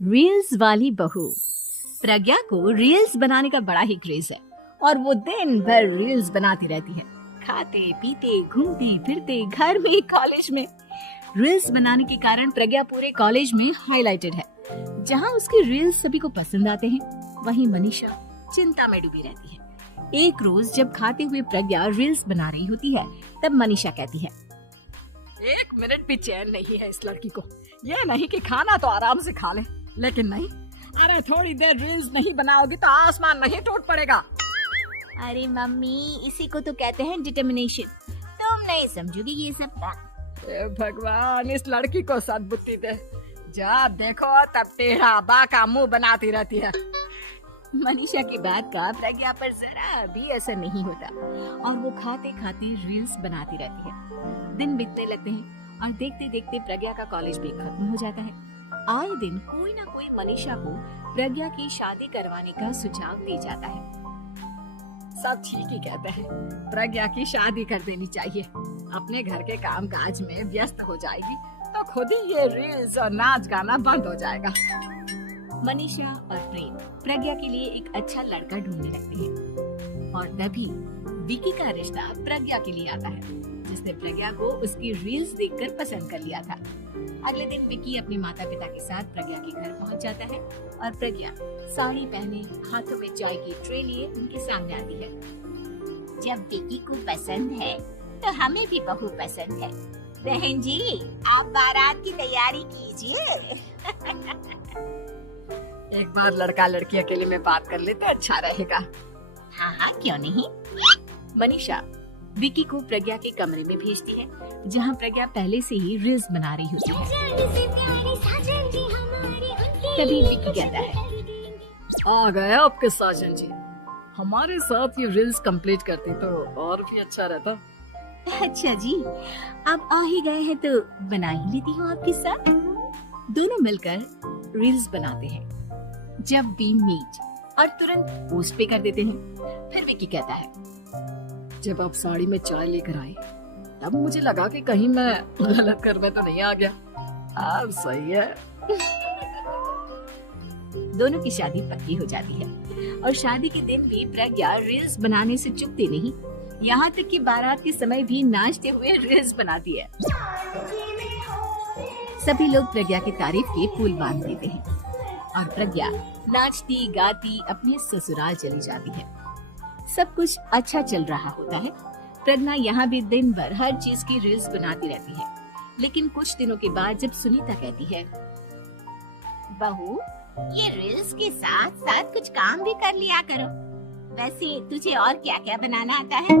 Reels वाली बहू। प्रज्ञा को रील्स बनाने का बड़ा ही क्रेज है और वो दिन भर रील्स बनाती रहती है। खाते पीते घूमती फिरते घर में कॉलेज में रील्स बनाने के कारण प्रज्ञा पूरे कॉलेज में हाईलाइटेड है। जहाँ उसकी रील्स सभी को पसंद आते हैं, वहीं मनीषा चिंता में डूबी रहती है। एक रोज जब खाते हुए प्रज्ञा रील्स बना रही होती है, तब मनीषा कहती है, एक मिनट भी चैन नहीं है इस लड़की को। ये नहीं कि खाना तो आराम से खा ले, लेकिन नहीं, अरे थोड़ी देर रील्स नहीं बनाओगी तो आसमान नहीं टूट पड़ेगा। अरे मम्मी, इसी को तो कहते हैं डिटर्मिनेशन। तुम नहीं समझोगी ये सब। भगवान, इस लड़की को सद्बुद्धि दे। जब देखो तब टेढ़ा बाका मुंह बनाती रहती है। मनीषा की बात का प्रज्ञा पर जरा भी असर नहीं होता और वो खाते खाते रील्स बनाती रहती है। दिन बीतने लगते हैं और देखते देखते प्रज्ञा का कॉलेज भी खत्म हो जाता है। आए दिन कोई ना कोई मनीषा को प्रज्ञा की शादी करवाने का सुझाव दे जाता है। सब ठीक ही कहते हैं, प्रज्ञा की शादी कर देनी चाहिए। अपने घर के काम काज में व्यस्त हो जाएगी तो खुद ही ये रील्स और नाच गाना बंद हो जाएगा। मनीषा और प्रेम प्रज्ञा के लिए एक अच्छा लड़का ढूंढने लगते हैं और तभी विकी का रिश्ता प्रज्ञा के लिए आता है, जिसने प्रज्ञा को उसकी रील्स देखकर पसंद कर लिया था। अगले दिन विकी अपने माता पिता के साथ प्रज्ञा के घर पहुंच जाता है और प्रज्ञा साड़ी पहने हाथों में चाय की ट्रे लिए उनके सामने आती है। जब विकी को पसंद है तो हमें भी बहू पसंद है। बहन जी, आप बारात की तैयारी कीजिए। एक बार लड़का लड़की अकेले में बात कर ले तो अच्छा रहेगा। हाँ हाँ, क्यों नहीं। मनीषा विकी को प्रज्ञा के कमरे में भेजती है, जहाँ प्रज्ञा पहले से ही रील्स बना रही होती है। तभी विकी कहता है, आ गए आपके साजन जी। हमारे साथ ये रील्स कंप्लीट करती तो और भी अच्छा रहता। अच्छा जी, आप आ ही गए हैं तो बना ही लेती हूँ आपके साथ। दोनों मिलकर रील्स बनाते हैं। जब वी मीट और तुरंत पोस्ट पे कर देते हैं। फिर विकी कहता है, जब आप साड़ी में चाय लेकर आए तब मुझे लगा कि कहीं मैं गलत करने तो नहीं आ गया। अब सही है। दोनों की शादी पक्की हो जाती है और शादी के दिन भी प्रज्ञा रील्स बनाने से चूकती नहीं, यहाँ तक कि बारात के समय भी नाचते हुए रील्स बनाती है। सभी लोग प्रज्ञा की तारीफ के पुल बांध देते हैं और प्रज्ञा नाचती गाती अपने ससुराल चली जाती है। सब कुछ अच्छा चल रहा होता है। प्रज्ञा यहाँ भी दिन भर हर चीज की रील्स बनाती रहती है, लेकिन कुछ दिनों के बाद जब सुनीता कहती है, बहू, ये रील्स के साथ साथ कुछ काम भी कर लिया करो। वैसे तुझे और क्या क्या बनाना आता है?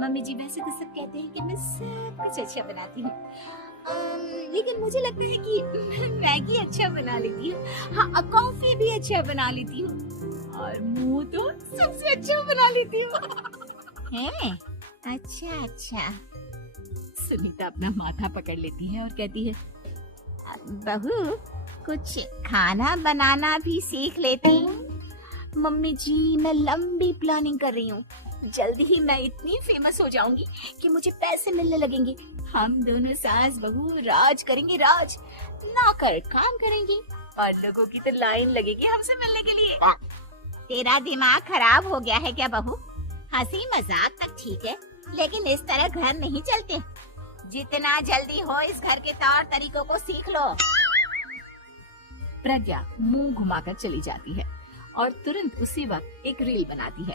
मम्मी जी, वैसे तो सब कहते हैं कि मैं सब कुछ अच्छा बनाती हूँ, लेकिन मुझे लगता है कि मैं मैगी अच्छा बना लेती हूँ। हाँ, कॉफी भी अच्छा बना लेती हूँ और मुंह तो सबसे अच्छा बना लेती हूँ। है? अच्छा अच्छा। सुनीता अपना माथा पकड़ लेती है और कहती है, बहू, कुछ खाना बनाना भी सीख लेती। मम्मी जी, मैं लंबी प्लानिंग कर रही हूँ। जल्दी ही मैं इतनी फेमस हो जाऊंगी कि मुझे पैसे मिलने लगेंगे। हम दोनों सास बहू राज करेंगे, राज नौकर काम करेंगे और लोगों की तो लाइन लगेगी हमसे मिलने के लिए। तेरा दिमाग खराब हो गया है क्या बहू? हंसी मजाक तक ठीक है, लेकिन इस तरह घर नहीं चलते। जितना जल्दी हो इस घर के तौर तरीकों को सीख लो। प्रज्ञा मुंह घुमाकर चली जाती है और तुरंत उसी वक्त एक रील बनाती है।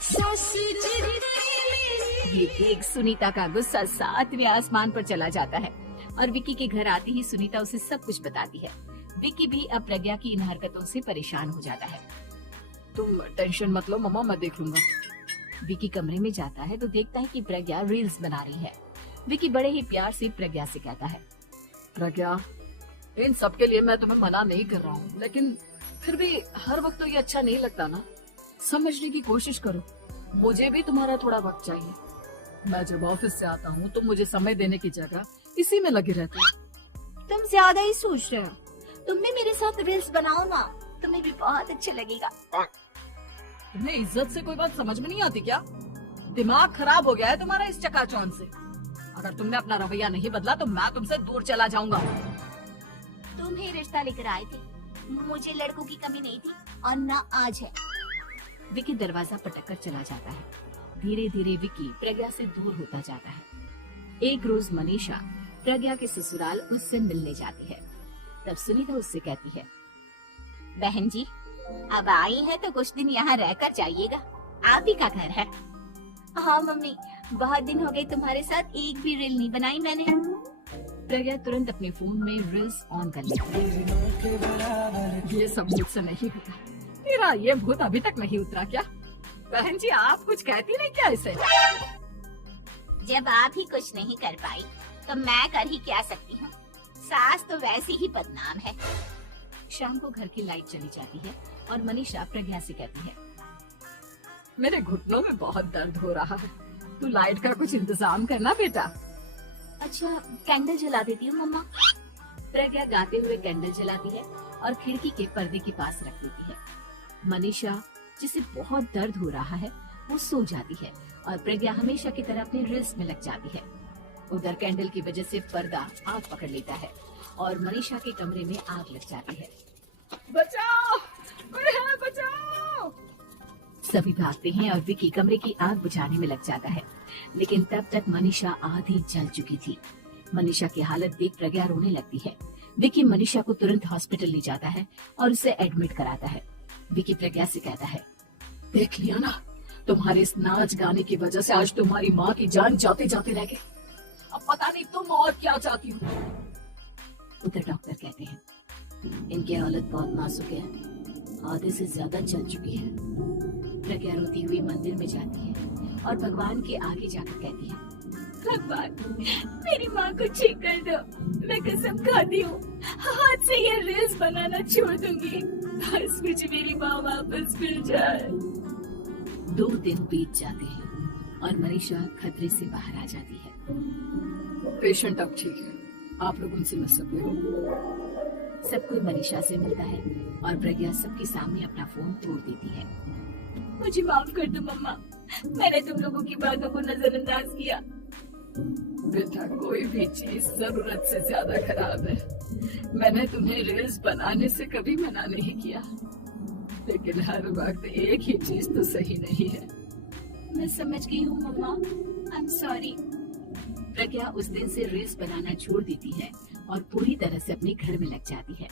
ये देख सुनीता का गुस्सा 7वें आसमान पर चला जाता है और विकी के घर आते ही सुनीता उसे सब कुछ बताती है। विकी भी अब प्रज्ञा की इन हरकतों से परेशान हो जाता है। तुम टेंशन मत लो मम्मा, मैं देख लूंगा। विकी कमरे में जाता है तो देखता है कि प्रज्ञा रील्स बना रही है। विकी बड़े ही प्यार से प्रज्ञा से कहता है, प्रज्ञा, इन सब के लिए मैं तुम्हें मना नहीं कर रहा हूँ, लेकिन फिर भी हर वक्त तो ये अच्छा नहीं लगता ना। समझने की कोशिश करो, मुझे भी तुम्हारा थोड़ा वक्त चाहिए। मैं जब ऑफिस से आता हूँ तो मुझे समय देने की जगह इसी में लगे रहते हो। तुम ज्यादा ही सोच रहे हो। तुम भी मेरे साथ रील्स बनाओ ना, तुम्हें भी बहुत अच्छा लगेगा। तुम्हें इज्जत से कोई बात समझ में नहीं आती क्या? दिमाग खराब हो गया है तुम्हारा इस चकाचौंध से। अगर तुमने अपना रवैया नहीं बदला तो मैं तुमसे दूर चला जाऊंगा। तुम ही रिश्ता लेकर आए थे, मुझे लड़कों की कमी नहीं थी और ना आज है। विकी दरवाजा पटक कर चला जाता है। धीरे धीरे विकी प्रज्ञा से दूर होता जाता है। एक रोज मनीषा प्रज्ञा के ससुराल उससे मिलने जाती है। तब सुनीता उससे कहती है, बहन जी अब आई है तो कुछ दिन यहाँ रहकर जाइएगा, आप ही का घर है। हाँ मम्मी, बहुत दिन हो गए तुम्हारे साथ एक भी रील नहीं बनाई मैंने। प्रज्ञा तुरंत अपने फोन में रील्स ऑन कर लेती है। ये सब मुझसे नहीं होता। मेरा ये भूत अभी तक नहीं उतरा क्या? बहन जी आप कुछ कहती नहीं क्या इसे? जब आप ही कुछ नहीं कर पाई तो मैं कर ही क्या सकती हूँ। सास तो वैसी ही बदनाम है। शाम को घर की लाइट चली जाती है और मनीषा प्रज्ञा से कहती है, मेरे घुटनों में बहुत दर्द हो रहा है, तू लाइट का कुछ इंतजाम करना बेटा। अच्छा कैंडल जला देती हूँ मम्मा। प्रज्ञा गाते हुए कैंडल जलाती है और खिड़की के पर्दे के पास रख देती है। मनीषा जिसे बहुत दर्द हो रहा है वो सो जाती है और प्रज्ञा हमेशा की तरह अपनी रील्स में लग जाती है। उधर कैंडल की वजह से पर्दा आग पकड़ लेता है और मनीषा के कमरे में आग लग जाती है। बचाओ, कोई है, बचाओ। सभी भागते हैं और विकी कमरे की आग बुझाने में लग जाता है, लेकिन तब तक मनीषा आधी जल चुकी थी। मनीषा की हालत देख प्रज्ञा रोने लगती है। विकी मनीषा को तुरंत हॉस्पिटल ले जाता है और उसे एडमिट कराता है। विकी प्रज्ञा से कहता है, देख लिया ना, तुम्हारे इस नाच गाने की वजह से आज तुम्हारी माँ की जान जाते जाते रह गई। अब पता नहीं तुम और क्या चाहती हो। उधर डॉक्टर कहते हैं, इनकी हालत बहुत नाजुक है, आधे से ज्यादा जल चुकी है। प्रज्ञा रोती हुई मंदिर में जाती है और भगवान के आगे जाकर कहती है, भगवान मेरी माँ को ठीक कर दो, मैं कसम खाती हूँ हाथ से ये रील्स बनाना छोड़ दूंगी, बस मुझे मेरी माँ वापस मिल जाए। 2 दिन बीत जाते हैं और मनीषा खतरे से बाहर आ जाती है। पेशेंट अब ठीक है, आप लोग उनसे मिल सकते हो। सब कोई मनीषा से मिलता है और प्रज्ञा सबके सामने अपना फोन तोड़ देती है। मुझे माफ कर दो मम्मा, मैंने तुम लोगों की बातों को नजरअंदाज किया। बेटा कोई भी चीज जरूरत से ज्यादा खराब है। मैंने तुम्हें रील्स बनाने से कभी मना नहीं किया, लेकिन हर वक्त एक ही चीज तो सही नहीं है। मैं समझ गई हूँ मम्मा, आई एम सॉरी। प्रज्ञा उस दिन से रील्स बनाना छोड़ देती है और पूरी तरह से अपने घर में लग जाती है।